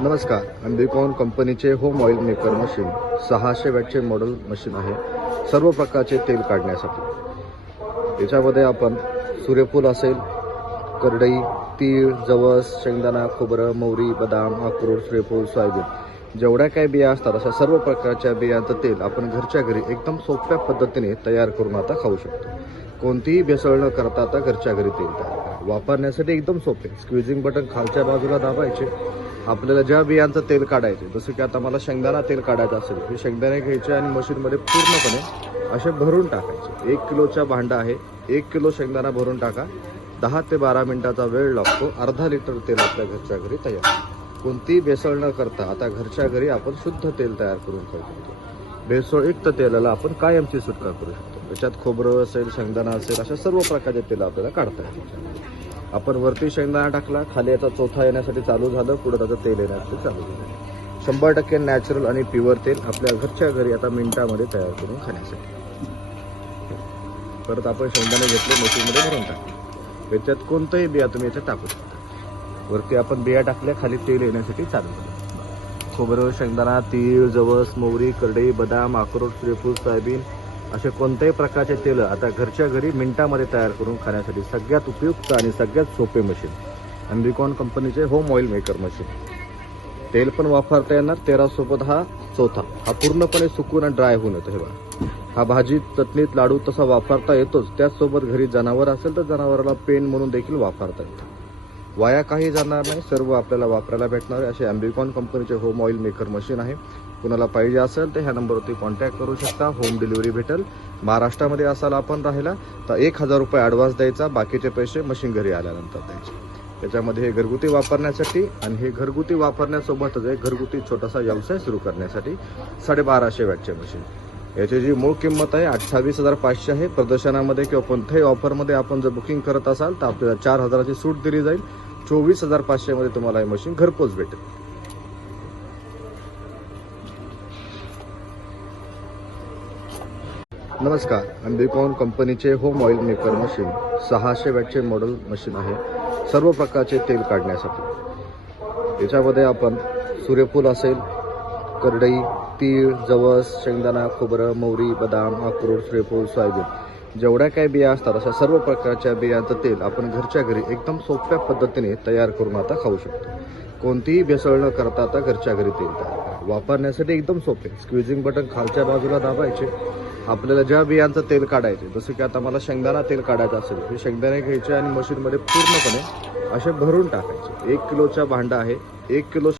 नमस्कार, अम्बिकॉन कंपनीचे home oil maker machine 600 वॅटचे मॉडेल मशीन आहे. सर्व प्रकारचे तेल काढण्यासाठी याच्यामध्ये आपण सूर्यफूल असेल, करडई, तीळ, जवस, शेंगदाणा, खोबरं, मोहरी, बदाम, अक्रोड, सूर्यफूल, सोयाबीन जेवढ्या काही बिया असतात अशा सर्व प्रकारच्या बियांचं तेल आपण घरच्या घरी एकदम सोप्या पद्धतीने तयार करून आता खाऊ शकतो. कोणतीही भेसळ न करता आता घरच्या घरी तेल तयार करा. वापरण्यासाठी एकदम सोपे. स्क्विझिंग बटन खालच्या बाजूला दाबायचे. आपल्याला ज्या बियांचं तेल काढायचे, जसं की आता मला शेंगदाणा तेल काढायचं असेल, हे शेंगदाणे घ्यायचे आणि मशीनमध्ये पूर्णपणे असे भरून टाकायचे. 1 किलोचा भांडा आहे, 1 किलो शेंगदाणा भरून टाका. 10 ते 12 मिनिटाचा वेळ लागतो. अर्धा लिटर तेल आपल्या घरच्या घरी तयार. कोणतीही भेसळ न करता आता घरच्या घरी आपण शुद्ध तेल तयार करून खाऊ शकतो. भेसळयुक्त तेलाला आपण कायमची सुटका करू शकतो. त्याच्यात खोबरं असेल, शेंगदाणा असेल, अशा सर्व प्रकारचे तेल आपल्याला काढता येतात. आपण वरती शेंगदाणा टाकला, खाली याचा चोथा येण्यासाठी चालू झालं, पुढे त्याचं तेल येण्यासाठी चालू झालं. 100% नॅचरल आणि प्युअर तेल आपल्या घरच्या घरी आता मिनिटामध्ये तयार करून खाण्यासाठी. परत आपण शेंगदाणे घेतले, मशीनमध्ये भरून टाकले. याच्यात कोणतंही बिया तुम्ही याच्यात टाकू शकता. वरती आपण बिया टाकल्या, खाली तेल येण्यासाठी चालू झालं. खोबरं, शेंगदाणा, तीळ, जवस, मोहरी, करडई, बदाम, अक्रोड, सूर्यफूल, सोयाबीन असे कोणत्याही प्रकारचे तेल आता घरच्या घरी मिनिटामध्ये तयार करून खाण्यासाठी सगळ्यात उपयुक्त आणि सगळ्यात सोपे मशीन अम्बिकॉन कंपनीचे होम ऑइल मेकर मशीन. तेल पण वापरता येणार. तेलासोबत हा चोथा, हा पूर्णपणे सुकून आणि ड्राय होऊन येतो. हे बघा, हा भाजीत, चटणीत, लाडू तसा वापरता येतोच. त्याचसोबत घरी जनावर असेल तर जनावराला पेन म्हणून देखील वापरता येतं. वाया काही जाणार नाही, सर्व आपल्याला वापरायला भेटणार आहे असे अम्बिकॉन कंपनीचे होम ऑइल मेकर मशीन आहे. कुणाला पाहिजे असेल तर ह्या नंबरवरती कॉन्टॅक्ट करू शकता. होम डिलिव्हरी भेटेल. महाराष्ट्रामध्ये असाल आपण राहिला तर 1000 रुपये ॲडव्हान्स द्यायचा, बाकीचे पैसे मशीन घरी आल्यानंतर द्यायचे. त्याच्यामध्ये हे घरगुती वापरण्यासाठी आणि हे घरगुती वापरण्यासोबतच एक घरगुती छोटासा व्यवसाय सुरू करण्यासाठी 1250 वॅटचे मशीन. याची जी मूळ किंमत आहे 28,500 आहे. प्रदर्शनामध्ये किंवा कोणत्याही ऑफरमध्ये आपण जर बुकिंग करत असाल तर आपल्याला 4000ची सूट दिली जाईल. 24,500 मध्ये तुम्हाला हे मशीन घरपोच भेटेल. नमस्कार, अम्बिकॉन कंपनीचे होम ऑइल मेकर मशीन 600 वॅटचे मॉडेल मशीन आहे. सर्व प्रकारचे तेल काढण्यासाठी याच्यामध्ये आपण सूर्यफूल असेल, करडई, तीळ, जवस, शेंगदाणा, खोबरं, मोहरी, बदाम, अक्रोड, सूर्यफूल, सोयाबीन जेवढ्या काही बिया असतात अशा सर्व प्रकारच्या बियांचं तेल आपण घरच्या घरी एकदम सोप्या पद्धतीने तयार करून आता खाऊ शकतो. कोणतीही भेसळ न करता आता घरच्या घरी तेल तयार करा. वापरण्यासाठी एकदम सोपे. स्क्विझिंग बटन खालच्या बाजूला दाबायचे. आपल्याला ज्या बियांचं तेल काढायचे, जसं की आता मला शेंगदाणा तेल काढायचं असेल, हे शेंगदाणे घ्यायचे आणि मशीनमध्ये पूर्णपणे असे भरून टाकायचे. 1 किलोचा भांडा आहे, 1 किलो